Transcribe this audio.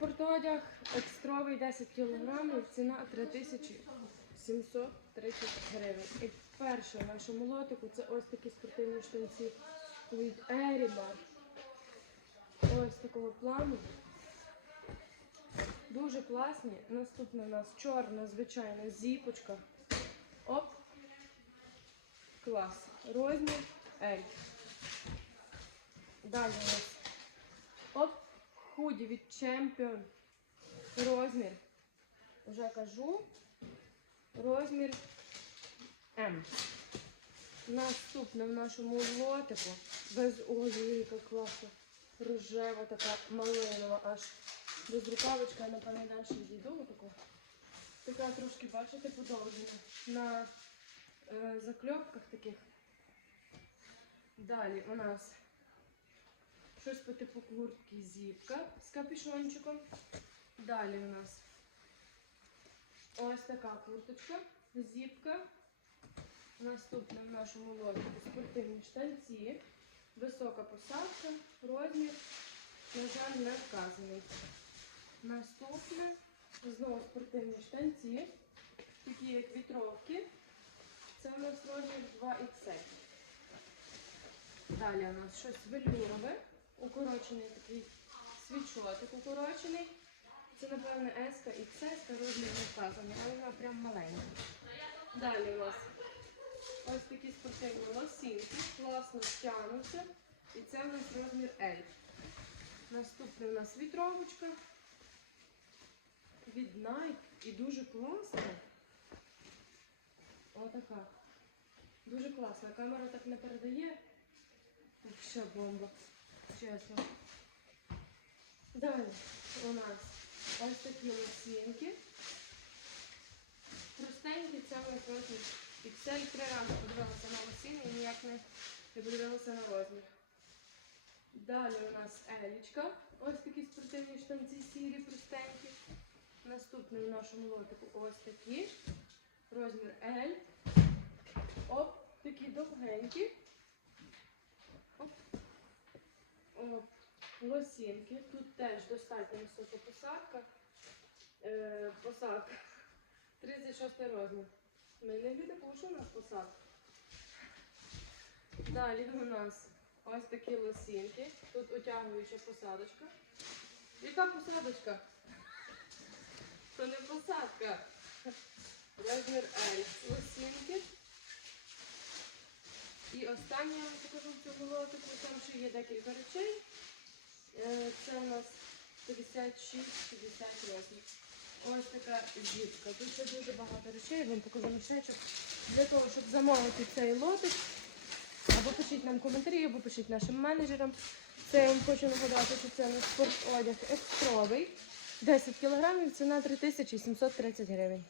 Спортодяг екстровий 10 кг, ціна 3730 гривень. І перше в нашому лотику це ось такі спортивні штанці від Еріба. Ось такого плану. Дуже класні. Наступна у нас чорна, звичайна зіпочка. Оп. Клас. Розмір L. Далі у нас оп, худі від Champion. Розмір. Уже кажу. Розмір М. Наступне в нашому лотику. Без ой, яка класна. Рожева така малинова, аж без рукавичка, я напевно далі відійду. Отаку. Така трошки, бачите, подовжена. На е, закльопках таких. Далі у нас щось по типу куртки зіпка з капюшончиком. Далі у нас ось така курточка, зіпка. Наступне в нашому лотику спортивні штанці, висока посадка, розмір, на жаль, не вказаний. Наступне знову спортивні штанці, такі як вітровки. Це у нас розмір 2XL. Далі у нас щось велюрове, укорочений такий свічотик укорочений. Це, напевне, S і розмір не вказаний, але вона прям маленька. Далі у нас ось такі спортивні лосінки, класно стягнуться. І це у нас розмір L. Наступний у нас вітровочка від Nike і дуже класна. Отака. Дуже класна. Камера так не передає. Ще бомба. Чесно. Далі у нас ось такі лосінки. Простенькі, це нас розмір XL. Три рази подивилася на лосіни і ніяк не, не подивилася на розмір. Далі у нас елічка. Ось такі спортивні штанці сірі, простенькі. Наступний в нашому лотику ось такі. Розмір L. Оп, такі довгенькі. Оп. Оп. Лосінки. Тут теж достатньо висока посадка. Е, посадка. 36 розмір. Ми не відомо, що у нас посадка. Далі у нас ось такі лосінки. Тут утягуюча посадочка. Яка посадочка? То не посадка. Розмір L. Лосінки. І останнє я покажу в цьому лотику, там ще є декілька речей. Е, Це у нас 56-50 розмір. Ось така зіпка. Тут ще дуже багато речей, я вам покажу мішечок. Для того, щоб замовити цей лотик, або пишіть нам коментарі, або пишіть нашим менеджерам. Це я вам хочу нагадати, що це у нас спортодяг екстровий. 10 кг, ціна 3730 гривень.